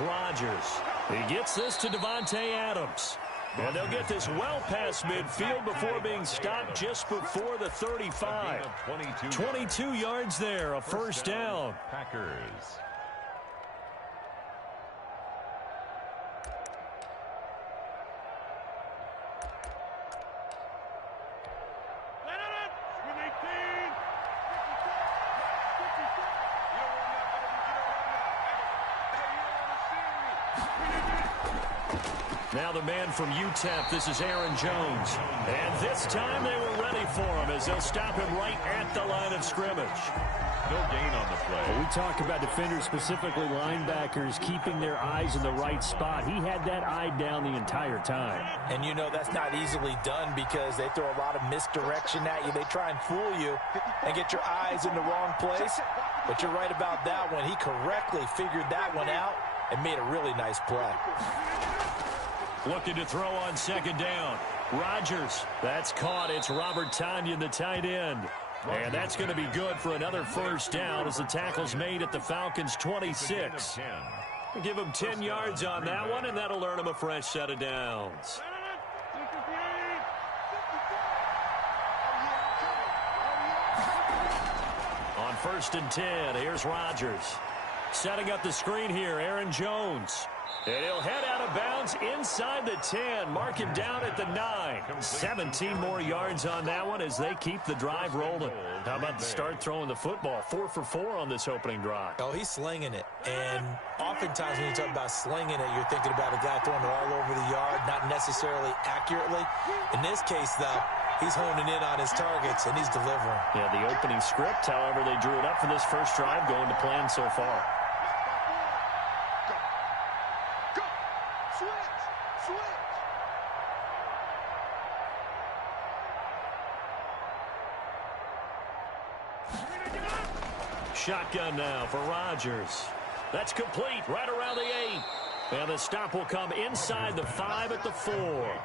Rodgers. He gets this to Davante Adams. And they'll get this well past midfield before being stopped just before the 35. 22 yards there, a first down. Packers. Now the man from UTEP, this is Aaron Jones. And this time they were ready for him as they'll stop him right at the line of scrimmage. No gain on the play. Well, we talk about defenders, specifically linebackers, keeping their eyes in the right spot. He had that eye down the entire time. And you know that's not easily done because they throw a lot of misdirection at you. They try and fool you and get your eyes in the wrong place. But you're right about that one. He correctly figured that one out and made a really nice play. Looking to throw on second down. Rodgers. That's caught. It's Robert Tonyan, the tight end. And that's going to be good for another first down as the tackle's made at the Falcons' 26. Give him 10 yards on that one, and that'll earn him a fresh set of downs. On 1st and 10, here's Rodgers. Setting up the screen here, Aaron Jones. And he'll head out of bounds inside the 10. Mark him down at the 9. 17 more yards on that one as they keep the drive rolling. How about the start throwing the football? 4 for 4 on this opening drive. Oh, he's slinging it. And oftentimes when you talk about slinging it, you're thinking about a guy throwing it all over the yard, not necessarily accurately. In this case, though, he's honing in on his targets, and he's delivering. Yeah, the opening script, however, they drew it up for this first drive, going to plan so far. Shotgun now for Rodgers. That's complete right around the 8. And the stop will come inside the 5 at the 4.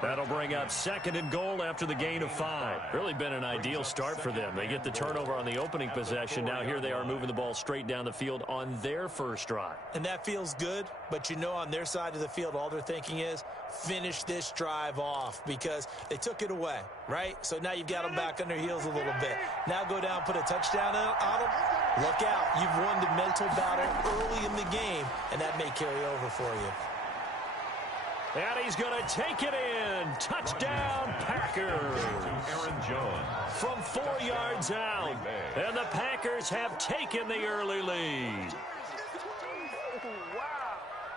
That'll bring up 2nd and goal after the gain of 5. Really been an ideal start for them. They get the turnover on the opening possession. Now here they are moving the ball straight down the field on their first drive. And that feels good, but you know on their side of the field all they're thinking is finish this drive off because they took it away, right? So now you've got them back on their heels a little bit. Now go down, put a touchdown on them. Look out. You've won the mental battle early in the game, and that may carry over for you. And he's going to take it in. Touchdown, Packers. Aaron Jones. From 4 yards out. And the Packers have taken the early lead.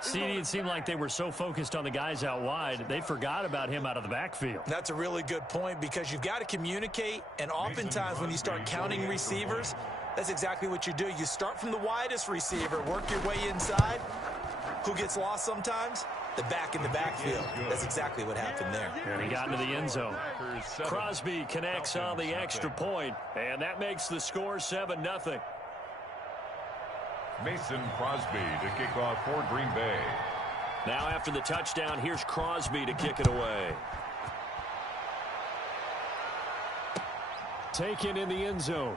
CD, it seemed like they were so focused on the guys out wide, they forgot about him out of the backfield. That's a really good point because you've got to communicate, and oftentimes when you start counting receivers, that's exactly what you do. You start from the widest receiver, work your way inside. Who gets lost sometimes? The back in the backfield. That's exactly what happened there. And he got into the end zone. Crosby connects on the extra point, and that makes the score 7-0. Mason Crosby to kick off for Green Bay. Now after the touchdown, here's Crosby to kick it away. Taken in the end zone.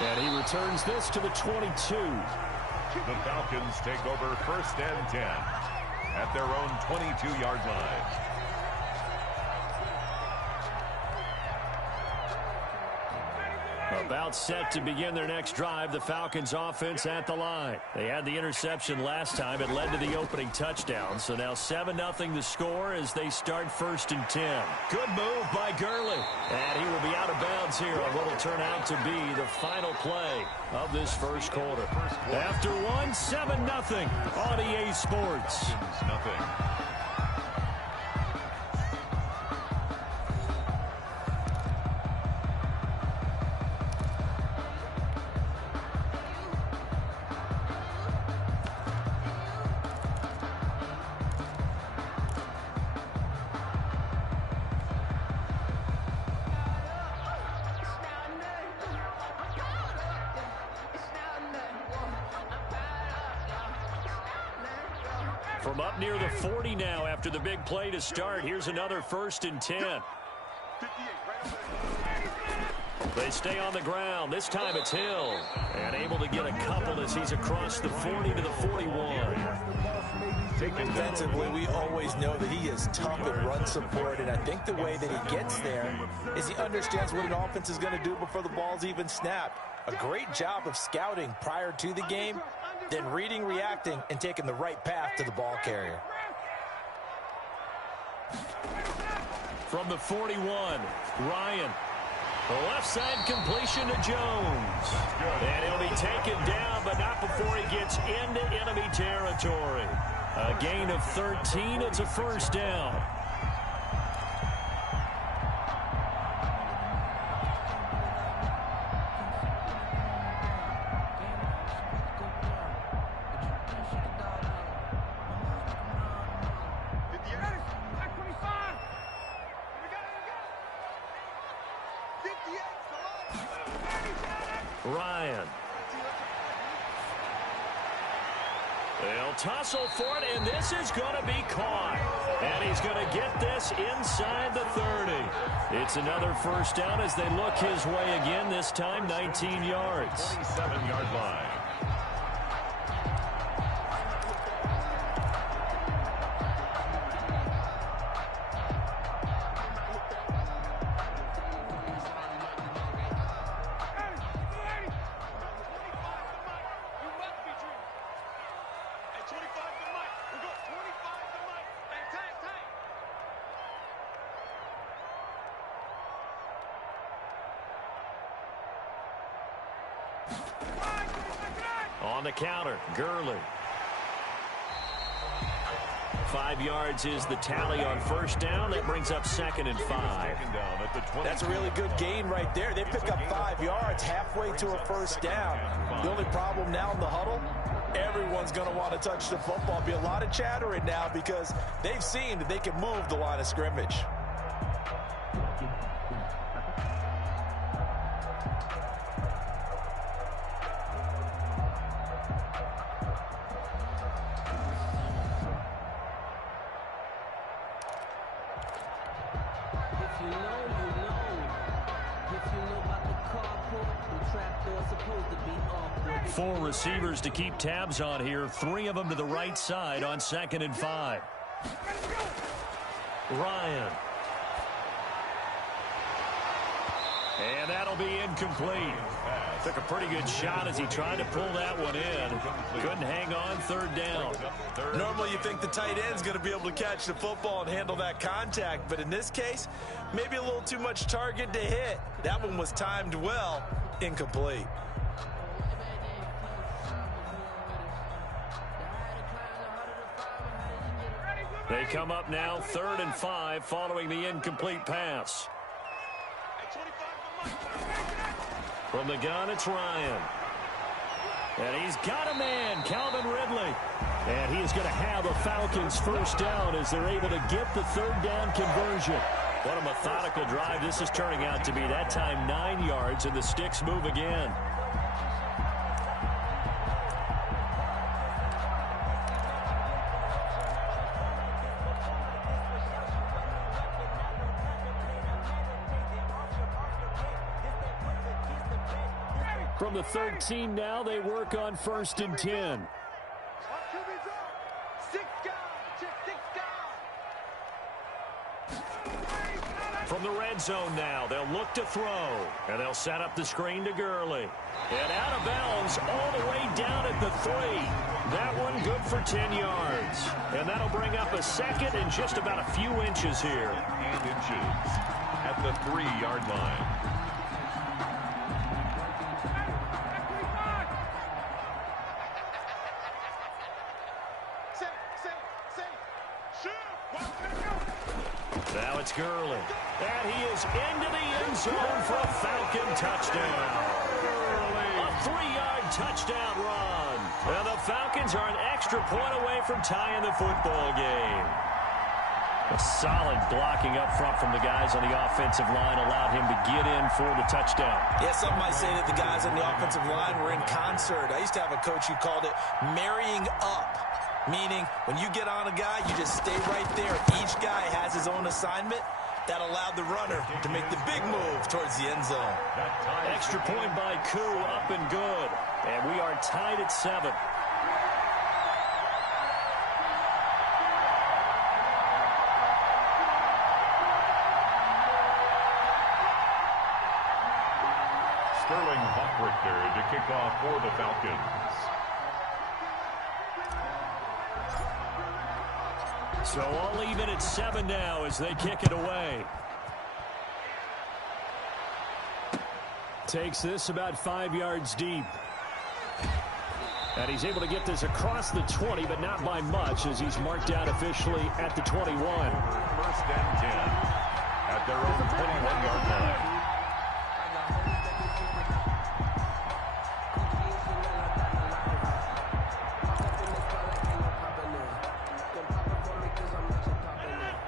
And he returns this to the 22. The Falcons take over 1st and 10 at their own 22-yard line. About set to begin their next drive, the Falcons offense at the line. They had the interception last time. It led to the opening touchdown. So now 7-0 the score as they start 1st and 10. Good move by Gurley. And he will be out of bounds here on what will turn out to be the final play of this first quarter. After one, 7-0 on EA Sports. Nothing. From up near the 40 now after the big play to start. Here's another 1st and 10. They stay on the ground. This time it's Hill. And able to get a couple as he's across the 40 to the 41. Defensively, we always know that he is tough in run support, and I think the way that he gets there is he understands what an offense is going to do before the ball's even snapped. A great job of scouting prior to the game, then reading, reacting, and taking the right path to the ball carrier. From the 41, Ryan. The left side completion to Jones. And he'll be taken down, but not before he gets into enemy territory. A gain of 13. It's a first down. Ryan. They'll tussle for it, and this is going to be caught. And he's going to get this inside the 30. It's another first down as they look his way again, this time 19 yards. 27-yard line. On the counter, Gurley. 5 yards is the tally on first down. That brings up 2nd and 5. That's a really good gain right there. They pick up 5 yards halfway to a first down. The only problem now in the huddle, everyone's going to want to touch the football. Be a lot of chattering now because they've seen that they can move the line of scrimmage. Four receivers to keep tabs on here. 3 of them to the right side on 2nd and 5. Ryan. And that'll be incomplete. Took a pretty good shot as he tried to pull that one in. Couldn't hang on, 3rd down. Normally you think the tight end's going to be able to catch the football and handle that contact, but in this case, maybe a little too much target to hit. That one was timed well, incomplete. They come up now 3rd and 5 following the incomplete pass. From the gun, it's Ryan. And he's got a man, Calvin Ridley. And he is going to have a Falcons first down as they're able to get the 3rd down conversion. What a methodical drive this is turning out to be. That time 9 yards, and the sticks move again. From the 13 now, they work on 1st and 10. From the red zone now, they'll look to throw. And they'll set up the screen to Gurley. And out of bounds all the way down at the 3. That one good for 10 yards. And that'll bring up a 2nd and just about a few inches here. And inches at the 3-yard line. Now it's Gurley. And he is into the end zone for a Falcon touchdown. A 3-yard touchdown run. And the Falcons are an extra point away from tying the football game. A solid blocking up front from the guys on the offensive line allowed him to get in for the touchdown. Yeah, some might say that the guys on the offensive line were in concert. I used to have a coach who called it marrying up. Meaning, when you get on a guy, you just stay right there. Each guy has his own assignment, That allowed the runner to make the big move towards the end zone. Extra point by Koo, up and good. And we are tied at 7. Sterling Hockrichter to kick off for the Falcons. So all even at 7 now as they kick it away. Takes this about 5 yards deep. And he's able to get this across the 20, but not by much as he's marked out officially at the 21. First and 10 at their own 21-yard line.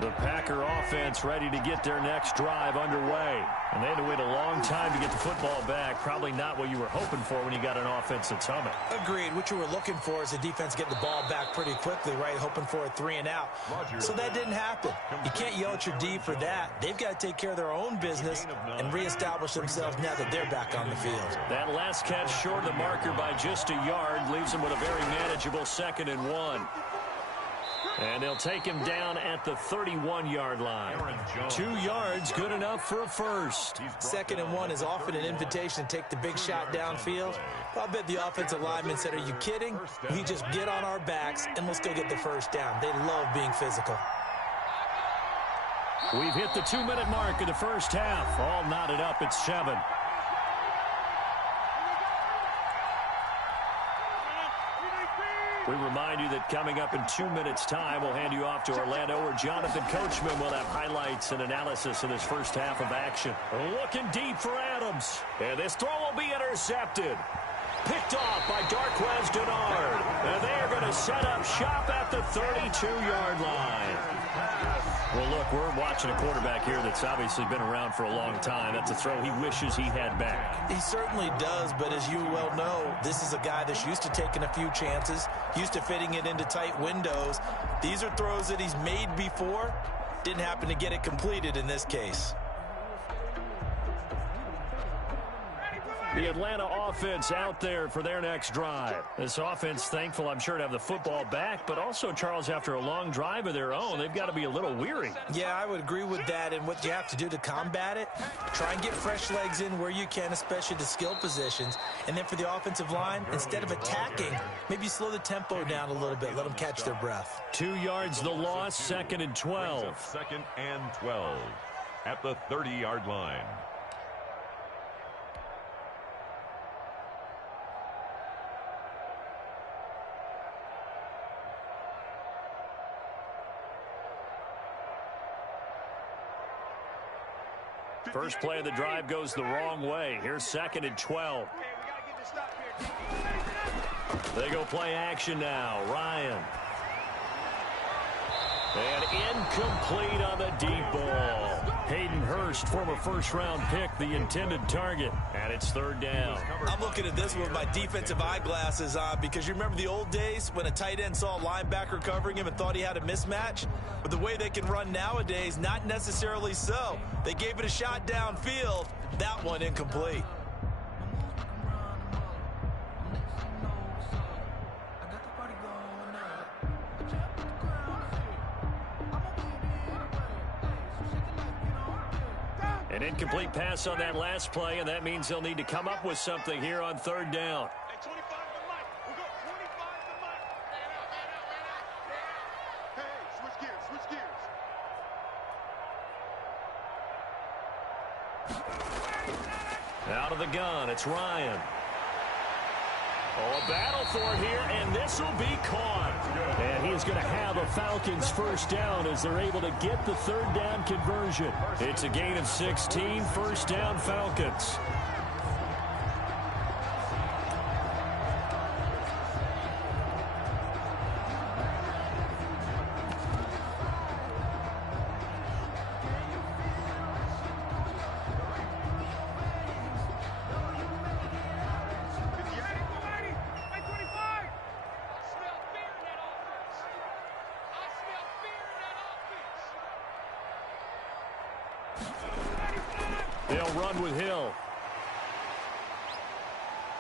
The Packer offense ready to get their next drive underway. And they had to wait a long time to get the football back. Probably not what you were hoping for when you got an offense that's humming. Agreed. What you were looking for is the defense getting the ball back pretty quickly, right? Hoping for a 3 and out. So that didn't happen. You can't yell at your D for that. They've got to take care of their own business and reestablish themselves now that they're back on the field. That last catch short of the marker by just a yard leaves them with a very manageable 2nd and 1. And they'll take him down at the 31-yard line. 2 yards, good enough for a first. 2nd and 1 is often an invitation to take the big shot downfield. I'll bet the offensive lineman said, are you kidding? We just get on our backs and let's go get the first down. They love being physical. We've hit the 2-minute mark of the first half. All knotted up at 7. We remind you that coming up in 2 minutes' time, we'll hand you off to Orlando, where Jonathan Coachman will have highlights and analysis of this first half of action. Looking deep for Adams. And this throw will be intercepted. Picked off by Darquez Denard. And they are going to set up shop at the 32-yard line. Well, look, we're watching a quarterback here that's obviously been around for a long time. That's a throw he wishes he had back. He certainly does, but as you well know, this is a guy that's used to taking a few chances, used to fitting it into tight windows. These are throws that he's made before. Didn't happen to get it completed in this case. The Atlanta offense out there for their next drive. This offense thankful, I'm sure, to have the football back, but also, Charles, after a long drive of their own, they've got to be a little weary. Yeah, I would agree with that, and what you have to do to combat it, try and get fresh legs in where you can, especially the skill positions, and then for the offensive line, instead of attacking, maybe slow the tempo down a little bit, let them catch their breath. 2 yards the loss, 2nd and 12. 2nd and 12 at the 30-yard line. First play of the drive goes the wrong way. Here's 2nd and 12. They go play action now. Ryan. And incomplete on the deep ball. Hayden Hurst, former first-round pick, the intended target. And it's 3rd down. I'm looking at this with my defensive eyeglasses on because you remember the old days when a tight end saw a linebacker covering him and thought he had a mismatch? But the way they can run nowadays, not necessarily so. They gave it a shot downfield. That one incomplete. An incomplete pass on that last play, and that means they'll need to come up with something here on 3rd down. Out of the gun, it's Ryan. Oh, a battle for it here, and this will be caught. And he is going to have a Falcons first down as they're able to get the 3rd down conversion. It's a gain of 16, first down Falcons. They'll run with Hill.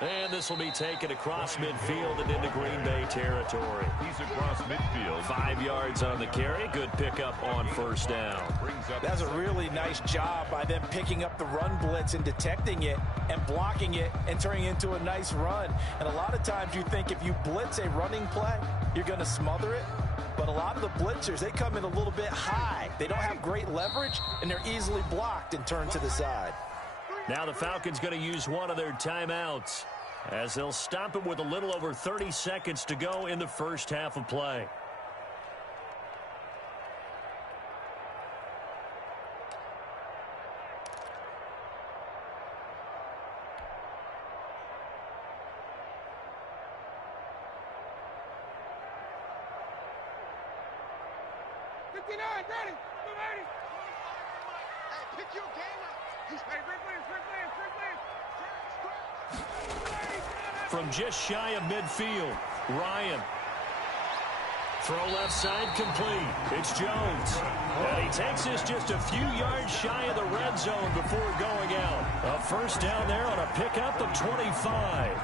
And this will be taken across midfield and into Green Bay territory. He's across midfield. 5 yards on the carry. Good pickup on first down. That's a really nice job by them picking up the run blitz and detecting it and blocking it and turning it into a nice run. And a lot of times you think if you blitz a running play, you're going to smother it. But a lot of the blitzers, they come in a little bit high. They don't have great leverage, and they're easily blocked and turned to the side. Now the Falcons going to use one of their timeouts as they'll stop it with a little over 30 seconds to go in the first half of play. From just shy of midfield, Ryan. Throw left side complete. It's Jones. And he takes this just a few yards shy of the red zone before going out. A first down there on a pickup of 25.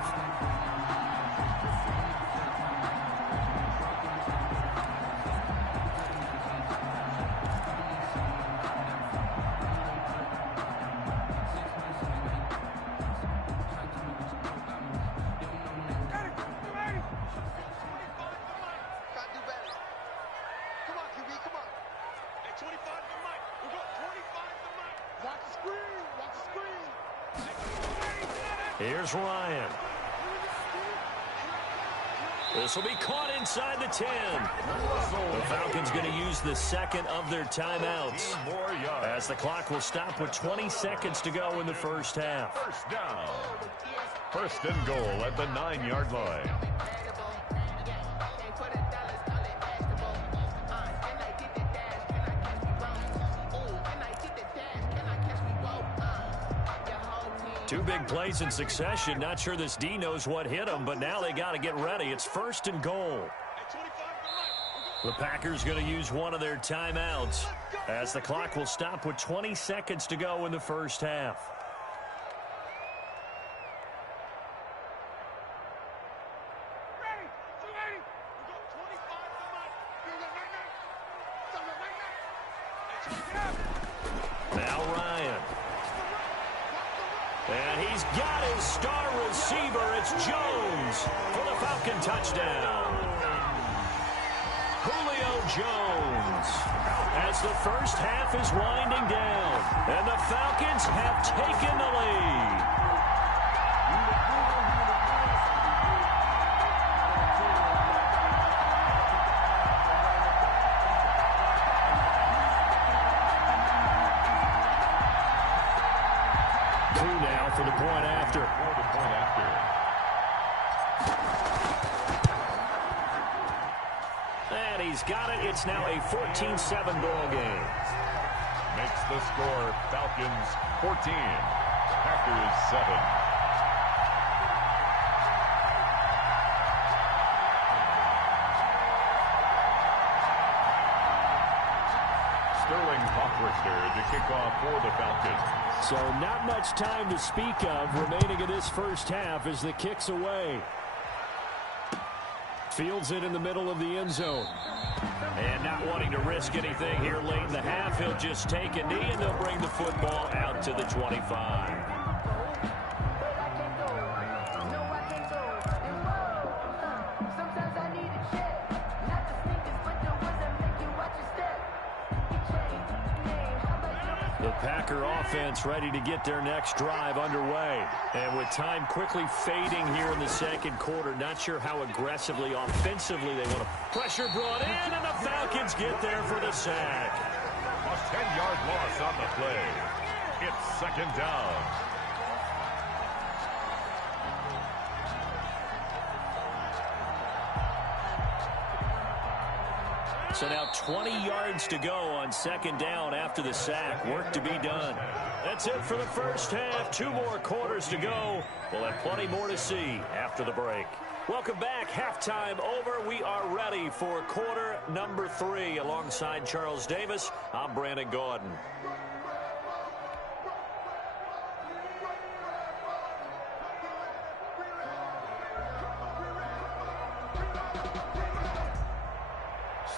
Here's Ryan. This will be caught inside the 10. The Falcons going to use the second of their timeouts as the clock will stop with 20 seconds to go in the first half. First down. First and goal at the 9-yard line. Two big plays in succession. Not sure this D knows what hit him, but now they got to get ready. It's first and goal. The Packers going to use one of their timeouts as the clock will stop with 20 seconds to go in the first half. Now Ryan. And he's got his star receiver. It's Jones for the Falcon touchdown. Julio Jones as the first half is winding down. And the Falcons have taken the lead. For the point after. And he's got it. It's now a 14-7 ball game. Makes the score Falcons 14, Packers 7. To kick off for the Falcons. So not much time to speak of remaining in this first half as the kick's away. Fields it in the middle of the end zone. And not wanting to risk anything here late in the half, he'll just take a knee and they'll bring the football out to the 25. Packer offense ready to get their next drive underway. And with time quickly fading here in the second quarter, not sure how aggressively, offensively they want to. Pressure brought in, and the Falcons get there for the sack. A 10-yard loss on the play. It's second down. So now 20 yards to go on second down after the sack. Work to be done. That's it for the first half. 2 more quarters to go. We'll have plenty more to see after the break. Welcome back. Halftime over. We are ready for quarter number 3. Alongside Charles Davis, I'm Brandon Gaudin.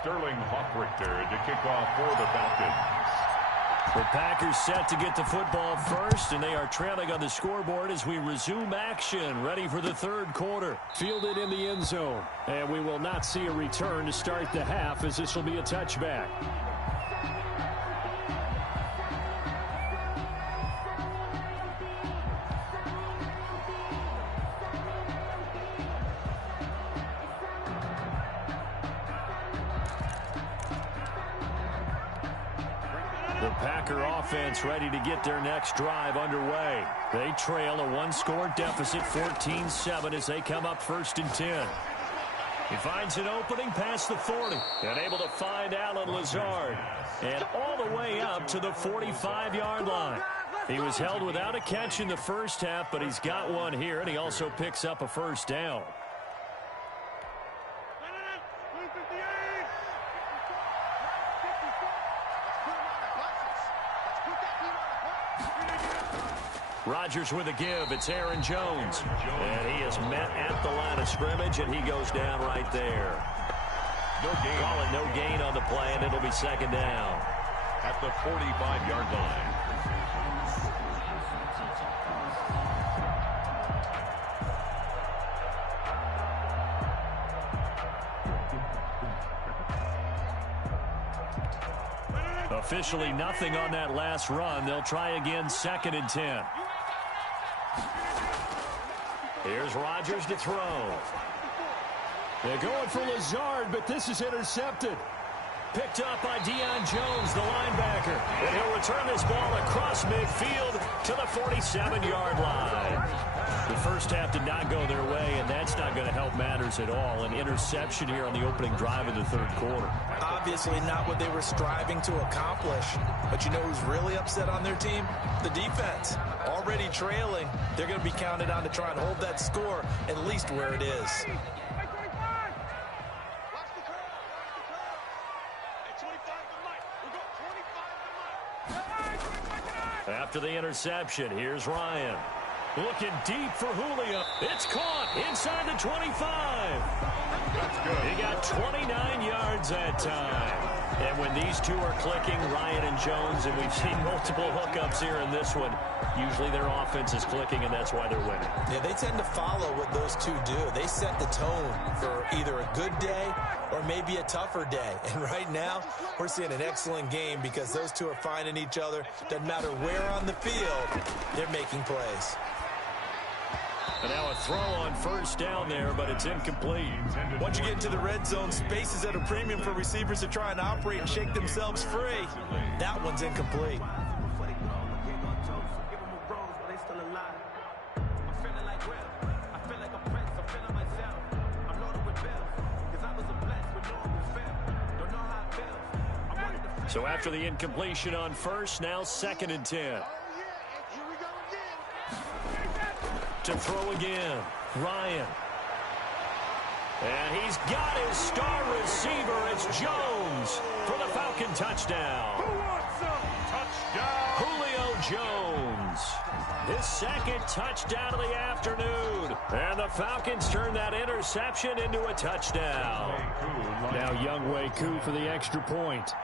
Sterling Hoffrichter to kick off for the Falcons. The Packers set to get the football first, and they are trailing on the scoreboard as we resume action, ready for the third quarter. Fielded in the end zone, and we will not see a return to start the half, as this will be a touchback. The Packer offense ready to get their next drive underway. They trail a one-score deficit, 14-7, as they come up 1st and 10. He finds an opening past the 40 and able to find Allen Lazard. And all the way up to the 45-yard line. He was held without a catch in the first half, but he's got one here, and he also picks up a first down. Rodgers with a give. It's Aaron Jones. And he is met at the line of scrimmage, and he goes down right there. No gain. Call it no gain on the play, and it'll be second down. At the 45-yard line. Officially nothing on that last run. They'll try again, 2nd and 10. Here's Rodgers to throw. They're going for Lazard, but this is intercepted. Picked up by Deion Jones, the linebacker. And he'll return this ball across midfield to the 47-yard line. The first half did not go their way, and that's not going to help matters at all. An interception here on the opening drive of the third quarter. Obviously not what they were striving to accomplish. But you know who's really upset on their team? The defense. Already trailing. They're going to be counted on to try and hold that score at least where it is. After the interception, here's Ryan. Looking deep for Julio. It's caught inside the 25. That's good. He got 29 yards that time. And when these two are clicking, Ryan and Jones, and we've seen multiple hookups here in this one, usually their offense is clicking, and that's why they're winning. Yeah, they tend to follow what those two do. They set the tone for either a good day or maybe a tougher day. And right now, we're seeing an excellent game because those two are finding each other. Doesn't matter where on the field, they're making plays. And now a throw on first down there, but it's incomplete. Once you get into the red zone, space is at a premium for receivers to try and operate and shake themselves free. That one's incomplete. So after the incompletion on first, now 2nd and 10. To throw again, Ryan. And he's got his star receiver. It's Jones for the Falcon touchdown. Who wants some touchdown? Julio Jones. His 2nd touchdown of the afternoon. And the Falcons turn that interception into a touchdown. Now Younghoe Koo for the extra point.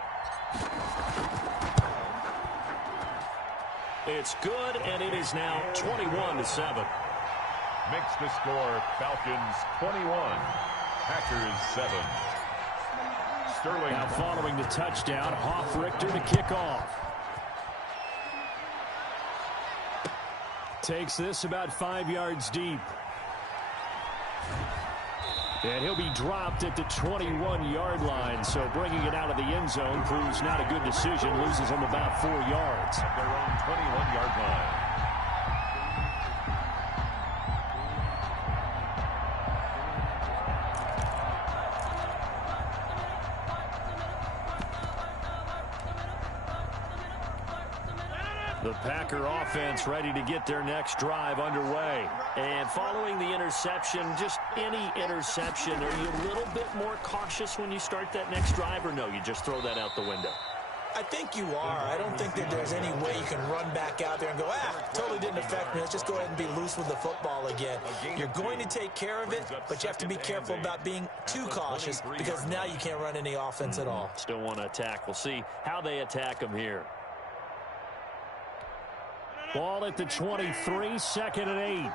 It's good, and it is now 21-7. Makes the score Falcons 21, Packers 7. Sterling. Now following the touchdown, Hoffrichter to kick off. Takes this about 5 yards deep. And he'll be dropped at the 21-yard line, so bringing it out of the end zone proves not a good decision. Loses him about 4 yards. At their own 21-yard line. The Packer offense ready to get their next drive underway. And following the interception, just any interception, are you a little bit more cautious when you start that next drive, or no, you just throw that out the window? I think you are. I don't think that there's any way you can run back out there and go, totally didn't affect me. Let's just go ahead and be loose with the football again. You're going to take care of it, but you have to be careful about being too cautious because now you can't run any offense at all. Still want to attack. We'll see how they attack them here. Ball at the 23, 2nd and 8.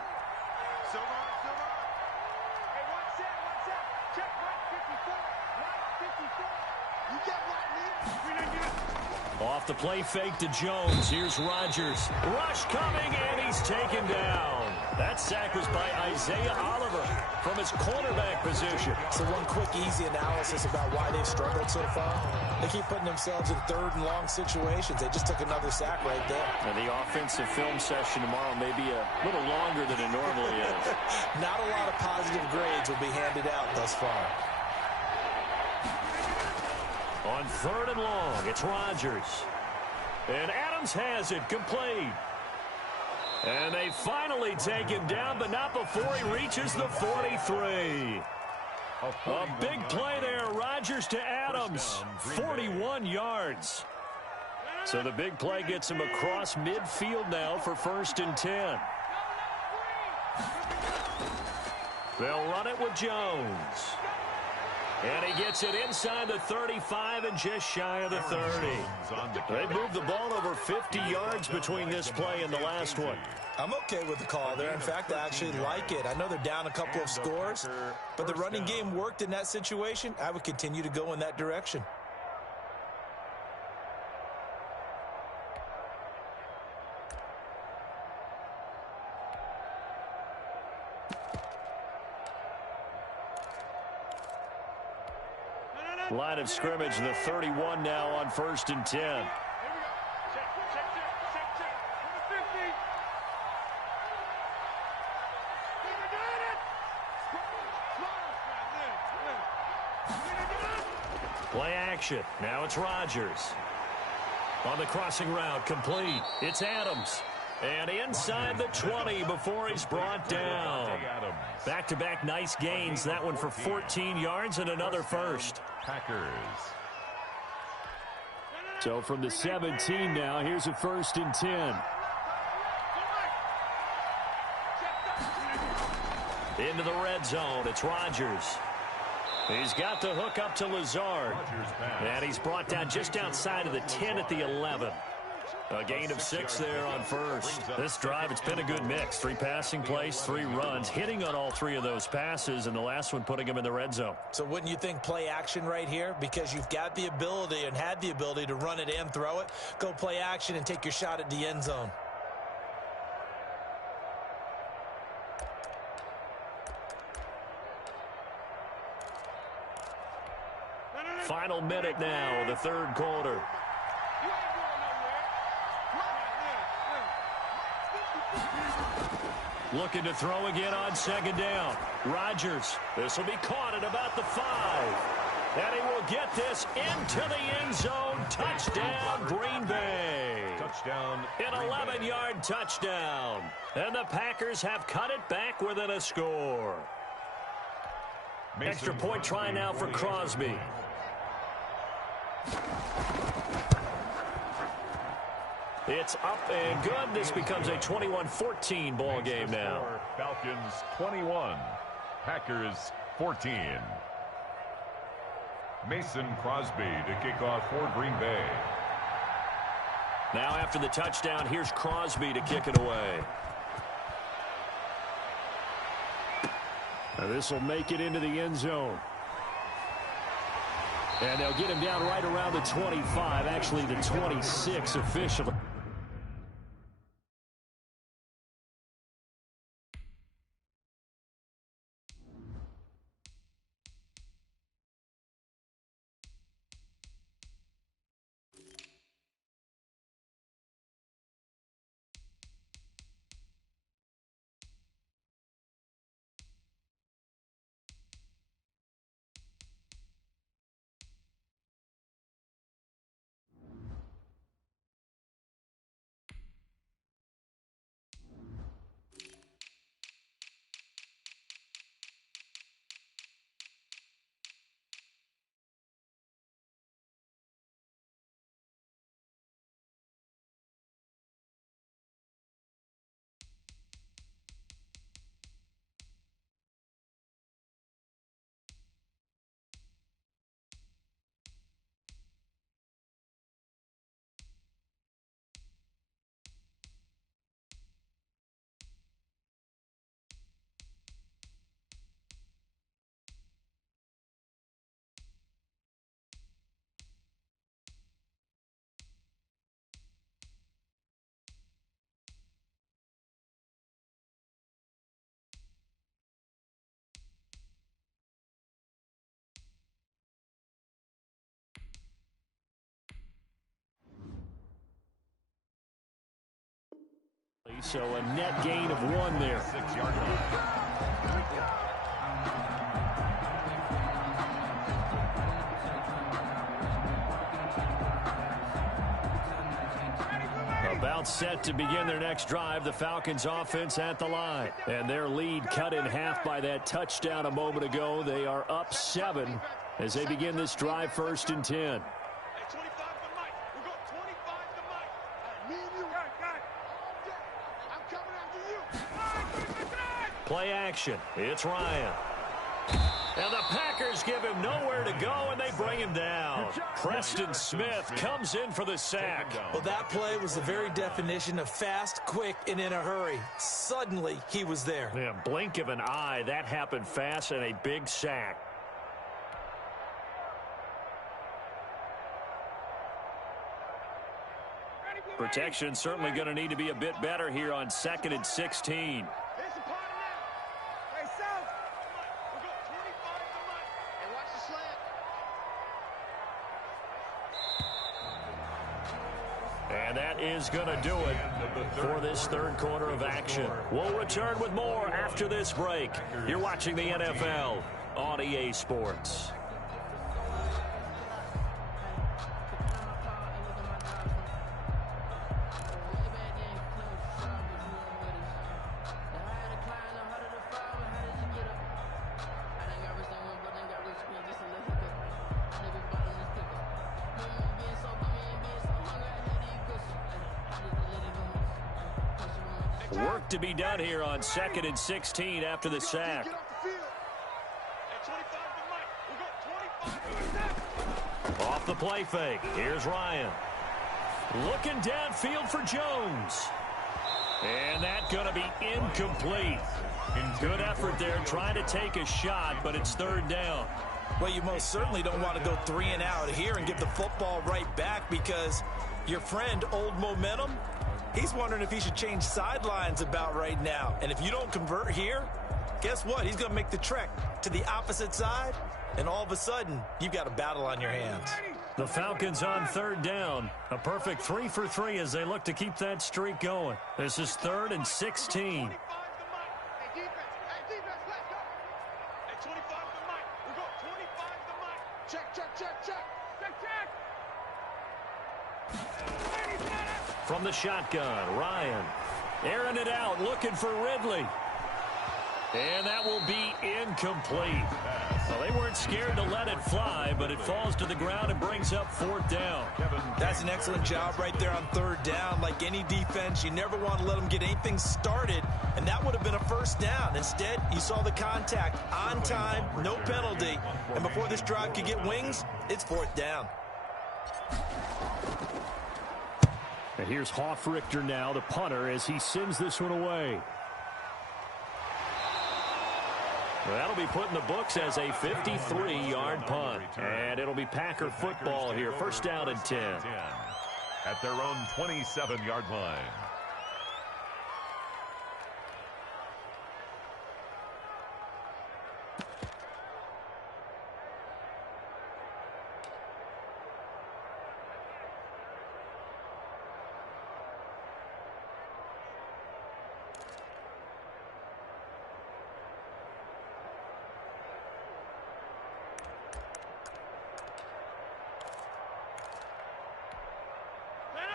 Off the play fake to Jones. Here's Rodgers. Rush coming, and he's taken down. That sack was by Isaiah Oliver from his cornerback position. So one quick, easy analysis about why they've struggled so far. They keep putting themselves in 3rd and long situations. They just took another sack right there. And the offensive film session tomorrow may be a little longer than it normally is. Not a lot of positive grades will be handed out thus far. On 3rd and long, it's Rodgers. And Adams has it complete. And they finally take him down, but not before he reaches the 43. A big play there, Rodgers to Adams, 41 yards. So the big play gets him across midfield now for 1st and 10. They'll run it with Jones. And he gets it inside the 35 and just shy of the 30. They moved the ball over 50 yards between this play and the last one. I'm okay with the call there. In fact, I actually like it. I know they're down a couple of scores, but the running game worked in that situation. I would continue to go in that direction. Line of scrimmage, the 31 now on 1st and 10. Play action. Now it's Rodgers. On the crossing route, complete. It's Adams. And inside the 20 before he's brought down. Back-to-back nice gains. That one for 14 yards and another first. Packers. So from the 17 now, here's a 1st and 10. Into the red zone. It's Rodgers. He's got the hook up to Lazard. And he's brought down just outside of the 10 at the 11. A gain of 6 there on first. This drive, it's been a good mix. 3 passing plays, 3 runs, hitting on all 3 of those passes, and the last one putting him in the red zone. So wouldn't you think play action right here? Because you've got the ability and had the ability to run it and throw it. Go play action and take your shot at the end zone. Final minute now, the 3rd quarter. Looking to throw again on 2nd down. Rodgers. This will be caught at about the 5. And he will get this into the end zone. Touchdown, Green Bay. Touchdown. An 11-yard touchdown. And the Packers have cut it back within a score. Extra point try now for Crosby. It's up and good. This becomes a 21-14 ball game now. Falcons 21, Packers 14. Mason Crosby to kick off for Green Bay. Now after the touchdown, here's Crosby to kick it away. Now this will make it into the end zone. And they'll get him down right around the 25, actually the 26 officially. So a net gain of 1 there. 6-yard line. About set to begin their next drive, the Falcons offense at the line. And their lead cut in half by that touchdown a moment ago. They are up 7 as they begin this drive 1st and 10. Play action. It's Ryan. And the Packers give him nowhere to go, and they bring him down. Preston Smith comes in for the sack. Well, that play was the very definition of fast, quick, and in a hurry. Suddenly, he was there. Yeah, blink of an eye. That happened fast, and a big sack. Protection certainly going to need to be a bit better here on 2nd and 16. And that is going to do it for this 3rd quarter of action. We'll return with more after this break. You're watching the NFL on EA Sports. Work to be done here on 2nd and 16 after the sack. Off the play fake. Here's Ryan. Looking downfield for Jones. And that's going to be incomplete. Good effort there trying to take a shot, but it's 3rd down. Well, you most certainly don't want to go 3 and out here and give the football right back because your friend, Old Momentum, he's wondering if he should change sidelines about right now. And if you don't convert here, guess what? He's going to make the trek to the opposite side, and all of a sudden, you've got a battle on your hands. The Falcons on 3rd down. A perfect 3 for 3 as they look to keep that streak going. This is 3rd and 16. From the shotgun, Ryan. Airing it out, looking for Ridley. And that will be incomplete. Well, they weren't scared to let it fly, but it falls to the ground and brings up 4th down. That's an excellent job right there on 3rd down. Like any defense, you never want to let them get anything started, and that would have been a 1st down. Instead, you saw the contact on time, no penalty, and before this drive could get wings, it's 4th down. And here's Hoffrichter now, the punter, as he sends this one away. Well, that'll be put in the books as a 53-yard punt. And it'll be Packer football here. 1st down and 10. At their own 27-yard line.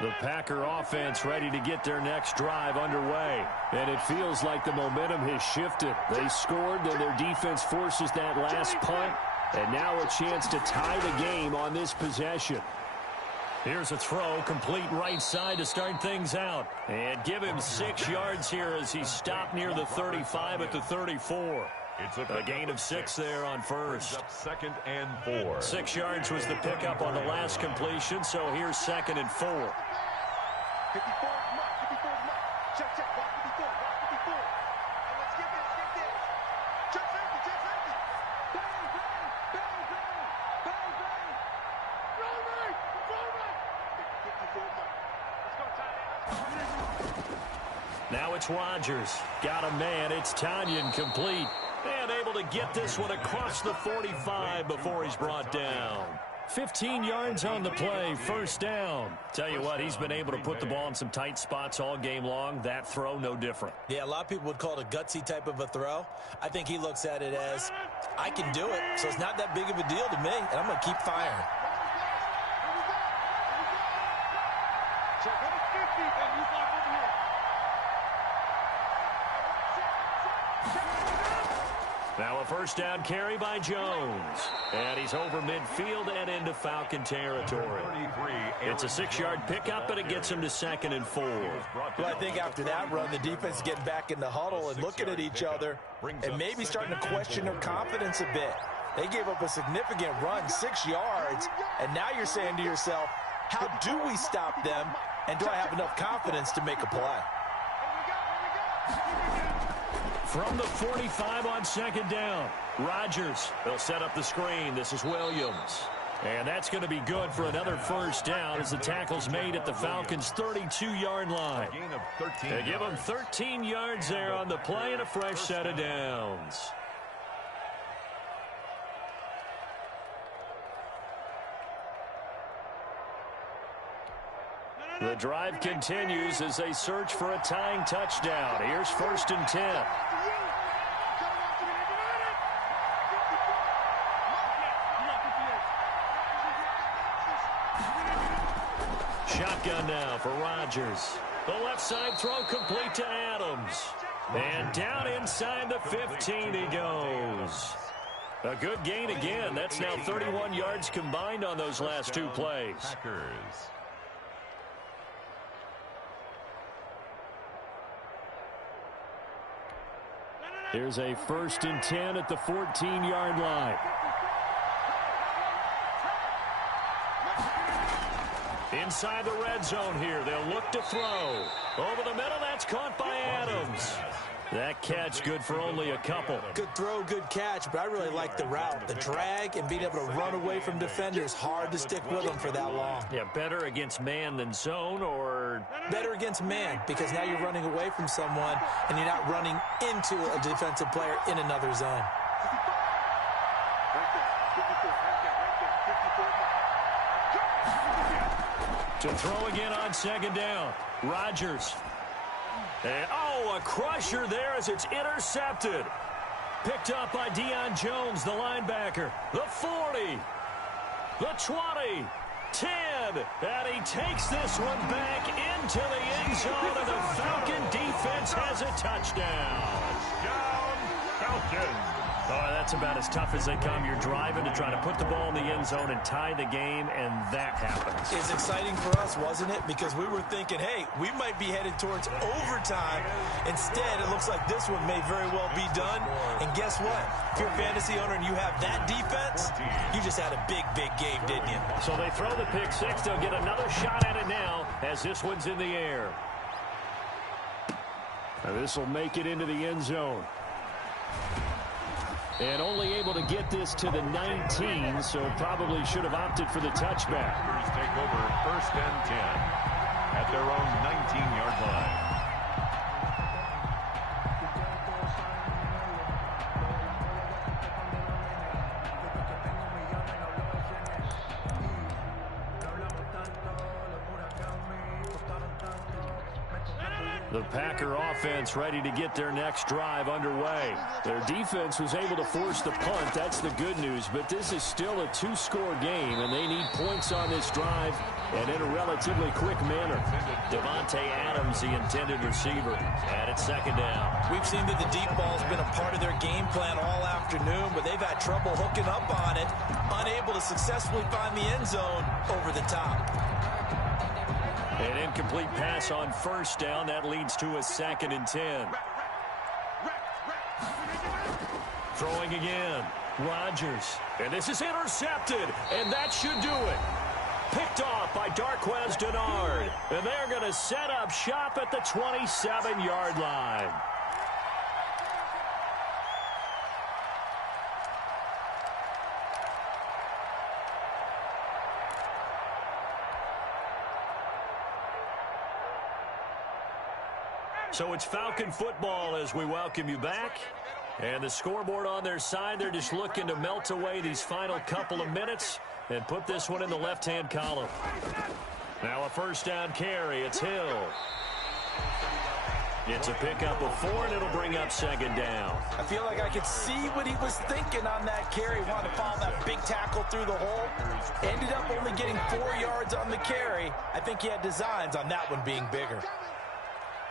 The Packer offense ready to get their next drive underway. And it feels like the momentum has shifted. They scored, then their defense forces that last punt. And now a chance to tie the game on this possession. Here's a throw, complete right side to start things out. And give him 6 yards here as he stopped near the 35 at the 34. It's a gain of 6 there on 1st. 2nd and 4. 6 yards was the pickup on the last completion, so here's 2nd and 4. 54 mark, 54 mark. Check, check, walk 54, walk 54. And let's get this. Check safety, check safety. Bang, bang, bang, bang, bang, bang. Roll right, 54 mark. Let's go, tight end. Now it's Rodgers. Got a man. It's Tanyan complete. And able to get this one across the 45 before he's brought down. 15 yards on the play, first down. Tell you what, he's been able to put the ball in some tight spots all game long. That throw, no different. Yeah, a lot of people would call it a gutsy type of a throw. I think he looks at it as, I can do it, so it's not that big of a deal to me, and I'm going to keep firing. Check 50, and you block over here. Now a first down carry by Jones. And he's over midfield and into Falcon territory. It's a 6-yard pickup, and it gets him to 2nd and 4. Well, I think after that run, the defense is getting back in the huddle and looking at each other and maybe starting to question their confidence a bit. They gave up a significant run, 6 yards, and now you're saying to yourself, how do we stop them, and do I have enough confidence to make a play? From the 45 on 2nd down, Rodgers. They'll set up the screen. This is Williams. And that's going to be good for another first down as the tackle's made at the Falcons' 32-yard line. They give them 13 yards there on the play and a fresh set of downs. The drive continues as they search for a tying touchdown. Here's 1st and 10. Shotgun now for Rodgers. The left side throw complete to Adams. And down inside the 15 he goes. A good gain again. That's now 31 yards combined on those last 2 plays. Here's a 1st and 10 at the 14-yard line. Inside the red zone here. They'll look to throw. Over the middle, that's caught by Adams. That catch good for only a couple. Good throw, good catch, but I really like the route. The drag and being able to run away from defenders. Hard to stick with them for that long. Yeah, better against man than zone, or? Better against man, because now you're running away from someone and you're not running into a defensive player in another zone. To throw again on 2nd down. Rodgers. And, a crusher there as it's intercepted. Picked up by Deion Jones, the linebacker. The 40. The 20. 10. And he takes this one back into the end zone, and the Falcon defense has a touchdown. Touchdown, Falcons. Oh, that's about as tough as they come. You're driving to try to put the ball in the end zone and tie the game, and that happens. It's exciting for us, wasn't it? Because we were thinking, hey, we might be headed towards overtime. Instead, it looks like this one may very well be done. And guess what? If you're a fantasy owner and you have that defense, you just had a big, big game, didn't you? So they throw the pick six. They'll get another shot at it now as this one's in the air. Now this will make it into the end zone. And only able to get this to the 19, so probably should have opted for the touchback. Take over 1st and 10 at their own 19-yard line. The Packer offense ready to get their next drive underway. Their defense was able to force the punt. That's the good news. But this is still a 2-score game, and they need points on this drive and in a relatively quick manner. Devontae Adams, the intended receiver. And it's 2nd down. We've seen that the deep ball's been a part of their game plan all afternoon, but they've had trouble hooking up on it, unable to successfully find the end zone over the top. An incomplete pass on 1st down. That leads to a 2nd and 10. Throwing again. Rodgers. And this is intercepted. And that should do it. Picked off by Darqueze Dennard. And they're going to set up shop at the 27-yard line. So it's Falcon football as we welcome you back. And the scoreboard on their side, they're just looking to melt away these final couple of minutes and put this one in the left-hand column. Now a first down carry. It's Hill. It's a pickup of 4, and it'll bring up second down. I feel like I could see what he was thinking on that carry. Wanted to follow that big tackle through the hole. Ended up only getting 4 yards on the carry. I think he had designs on that one being bigger.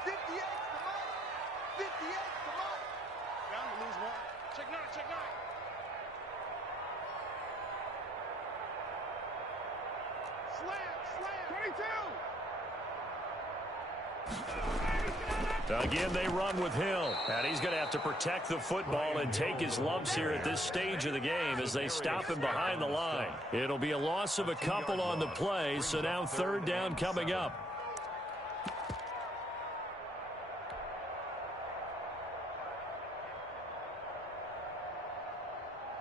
58, come on. 58, come on. Down to lose 1. Check 9, check 9. Slam, 22. Again, they run with Hill, and he's going to have to protect the football and take his lumps here at this stage of the game as they stop him behind the line. It'll be a loss of a couple on the play, so now third down coming up.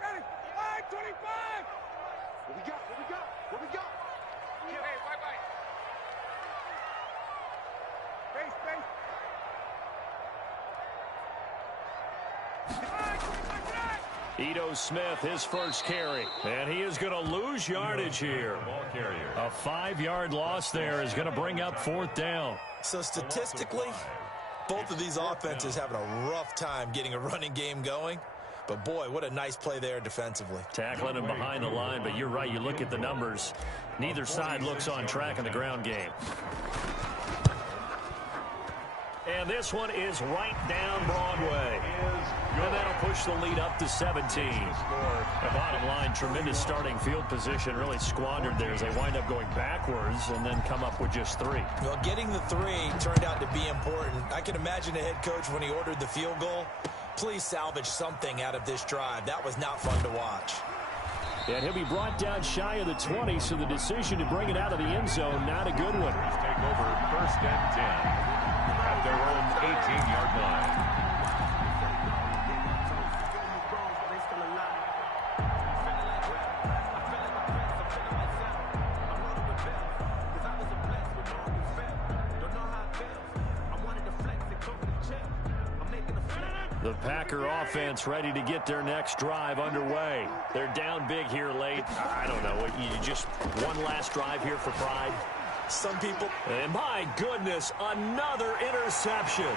Ready? 25. What we got? What we got? What we got? Hey, bye-bye. Space. Ito Smith, his first carry. And he is going to lose yardage here. A 5-yard loss there is going to bring up fourth down. So statistically, both of these offenses having a rough time getting a running game going. But, boy, what a nice play there defensively. Tackling him behind the line, but you're right. You look at the numbers. Neither side looks on track in the ground game. And this one is right down Broadway. And that'll push the lead up to 17. The bottom line, tremendous starting field position, really squandered there as they wind up going backwards and then come up with just 3. Well, getting the 3 turned out to be important. I can imagine the head coach when he ordered the field goal. Please salvage something out of this drive. That was not fun to watch. And he'll be brought down shy of the 20, so the decision to bring it out of the end zone, not a good one. Take over first and 10 at their own 18-yard line. The Packer offense ready to get their next drive underway. They're down big here late. I don't know. You just one last drive here for pride? Some people. And my goodness, another interception.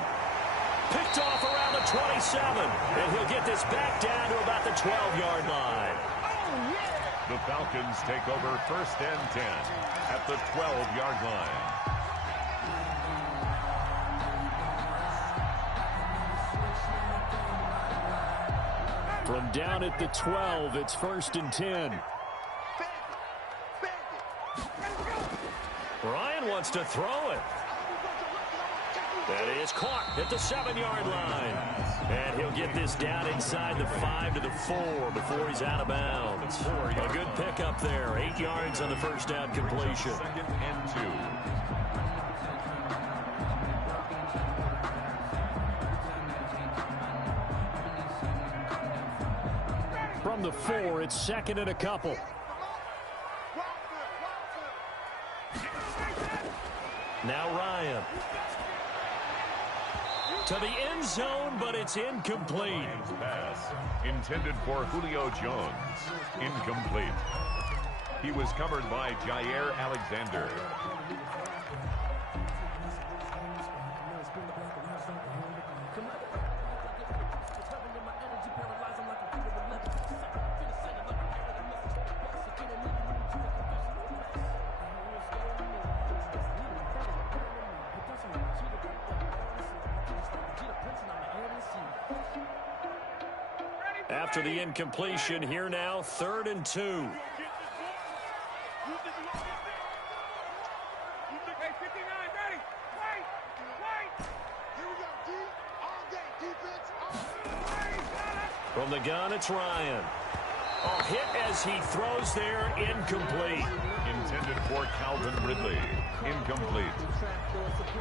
Picked off around the 27. And he'll get this back down to about the 12-yard line. The Falcons take over first and 10 at the 12-yard line. From down at the 12, it's first and 10. Ryan wants to throw it. That is caught at the 7-yard line. And he'll get this down inside the 5 to the 4 before he's out of bounds. A good pickup there. 8 yards on the first down completion. Second and 2. From the 4, it's second and a couple. Now Ryan. To the end zone, but it's incomplete. Pass intended for Julio Jones. Incomplete. He was covered by Jair Alexander. After the incompletion, here now, 3rd and 2. From the gun, it's Ryan. A hit as he throws there, incomplete. Intended for Calvin Ridley. Incomplete.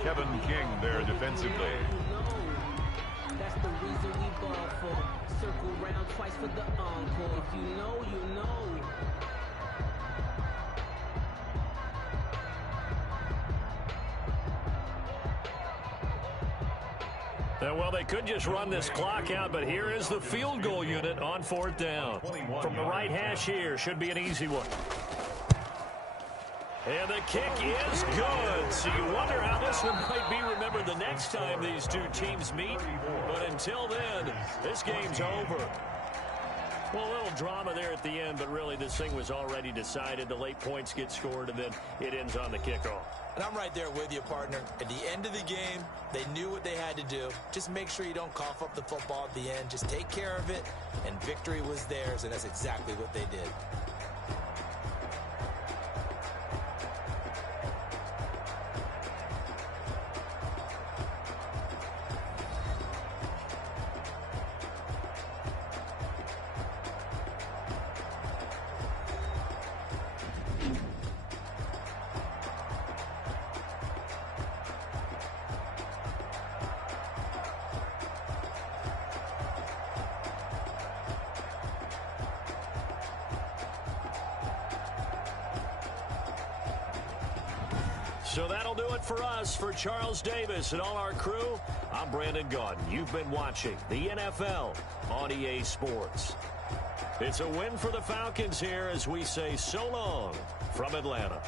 Kevin King there defensively. That's the reason we ball for. Circle round twice for the encore. If you know, you know. Well, they could just run this clock out, but here is the field goal unit on 4th down. From the right hash here, should be an easy one. And the kick is good. So you wonder how this one might be remembered the next time these two teams meet. But until then, this game's over. Well, a little drama there at the end, but really this thing was already decided. The late points get scored, and then it ends on the kickoff. And I'm right there with you, partner. At the end of the game, they knew what they had to do. Just make sure you don't cough up the football at the end. Just take care of it, and victory was theirs, and that's exactly what they did. So that'll do it for us. For Charles Davis and all our crew, I'm Brandon Gaudin. You've been watching the NFL on EA Sports. It's a win for the Falcons here as we say so long from Atlanta.